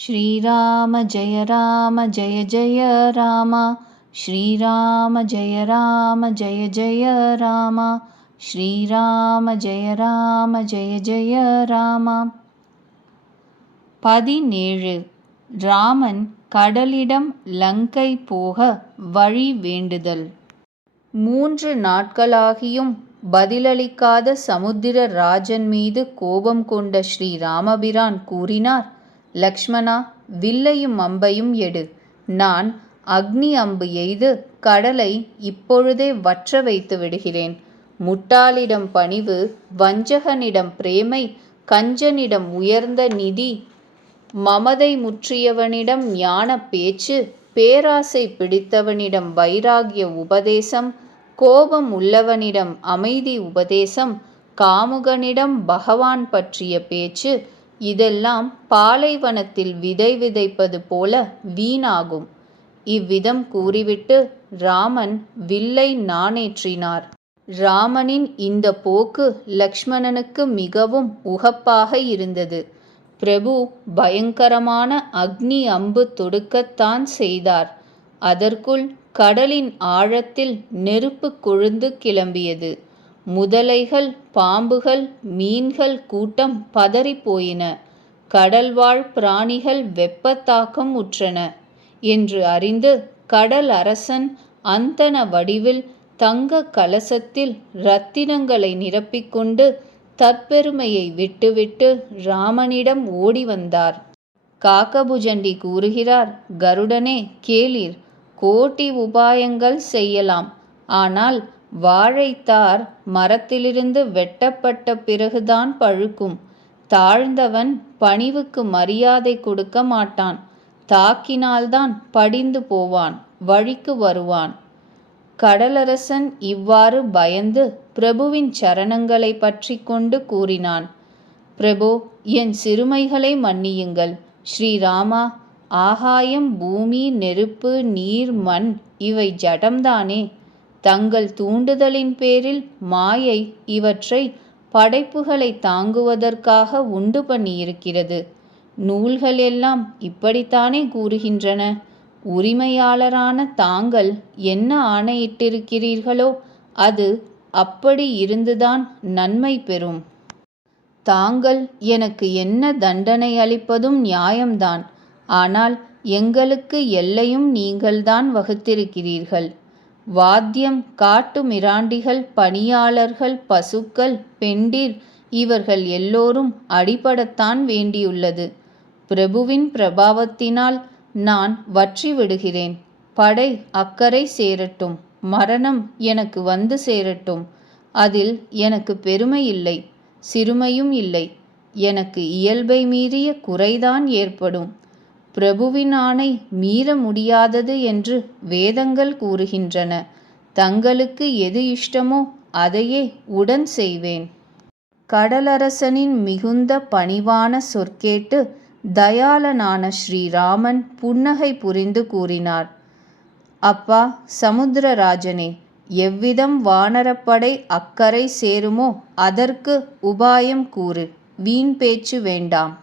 श्रीराम जय राम जय जय राम श्रीराम जय राम जय जय राम श्रीराम जय राम जय जय राम பதினேழு ராமன் கடலிடம் லங்கை போக வழி வேண்டுதல் மூன்று நாட்களாகியும் பதிலளிக்காத சமுத்திர ராஜன் மீது கோபம் கொண்ட ஸ்ரீ ராமபிரான் கூறினார் லக்ஷ்மணா வில்லையும் அம்பையும் எடு. நான் அக்னி அம்பு எய்து கடலை இப்பொழுதே வற்ற வைத்து விடுகிறேன். முட்டாளிடம் பணிவு வஞ்சகனிடம் பிரேமை கஞ்சனிடம் உயர்ந்த நிதி மமதை முற்றியவனிடம் ஞான பேச்சு பேராசை பிடித்தவனிடம் வைராகிய உபதேசம் கோபம் உள்ளவனிடம் அமைதி உபதேசம் காமுகனிடம் பகவான் பற்றிய பேச்சு இதெல்லாம் பாலைவனத்தில் விதை விதைப்பது போல வீணாகும். இவ்விதம் கூறிவிட்டு ராமன் வில்லை நாணேற்றினார். ராமனின் இந்த போக்கு லக்ஷ்மணனுக்கு மிகவும் உகப்பாக இருந்தது. பிரபு பயங்கரமான அக்னி அம்பு தொடுக்கத்தான் செய்தார். அதற்குள் கடலின் ஆழத்தில் நெருப்பு கொழுந்து கிளம்பியது. முதலைகள் பாம்புகள் மீன்கள் கூட்டம் பதறிப்போயின. கடல்வாழ் பிராணிகள் வெப்பத்தாக்கம் உற்றன என்று அறிந்து கடல் அரசன் அந்தன வடிவில் தங்க கலசத்தில் ரத்தினங்களை நிரப்பிக்கொண்டு தற்பெருமையை விட்டுவிட்டு ராமனிடம் ஓடி வந்தார். காக்கபுஜண்டி கூறுகிறார் கருடனே கேளீர். கோட்டி உபாயங்கள் செய்யலாம். ஆனால் வாழைத்தார் மரத்திலிருந்து வெட்டப்பட்ட பிறகுதான் பழுக்கும். தாழ்ந்தவன் பணிவுக்கு மரியாதை கொடுக்க மாட்டான். தாக்கினால்தான் படிந்து போவான் வழிக்கு வருவான். கடலரசன் இவ்வாறு பயந்து பிரபுவின் சரணங்களை பற்றி கொண்டு கூறினான். பிரபு என் சிறுமைகளை மன்னியுங்கள். ஸ்ரீராமா ஆகாயம் பூமி நெருப்பு நீர் மண் இவை ஜடம்தானே? தங்கள் தூண்டுதலின் பேரில் மாயை இவற்றை படைப்புகளை தாங்குவதற்காக உண்டு பண்ணியிருக்கிறது. நூல்கள் எல்லாம் இப்படித்தானே கூறுகின்றன? உரிமையாளரான தாங்கள் என்ன ஆணையிட்டிருக்கிறீர்களோ அது அப்படி இருந்துதான் நன்மை பெறும். தாங்கள் எனக்கு என்ன தண்டனை அளிப்பதும் நியாயம்தான். ஆனால் எங்களுக்கு எல்லையும் நீங்கள்தான் வகுத்திருக்கிறீர்கள். வாத்தியம் காட்டு மிராண்டிகள் பணியாளர்கள் பசுக்கள் பெண்டிர் இவர்கள் எல்லோரும் அடிபடத்தான் வேண்டியுள்ளது. பிரபுவின் பிரபாவத்தினால் நான் வற்றி விடுகிறேன். படை அக்கறை சேரட்டும். மரணம் எனக்கு வந்து சேரட்டும். அதில் எனக்கு பெருமை இல்லை. சிறுமையும் இல்லை. எனக்கு இயல்பை மீறிய குறைதான் ஏற்படும். பிரபுவின் ஆணை மீற முடியாதது என்று வேதங்கள் கூறுகின்றன. தங்களுக்கு எது இஷ்டமோ அதையே உடன் செய்வேன். கடலரசனின் மிகுந்த பணிவான சொற்கேட்டு தயாளனான ஸ்ரீராமன் புன்னகை புரிந்து கூறினார். அப்பா சமுத்திரராஜனே எவ்விதம் வானரப்படை அக்கறை சேருமோ அதற்கு உபாயம் கூறு. வீண் பேச்சு வேண்டாம்.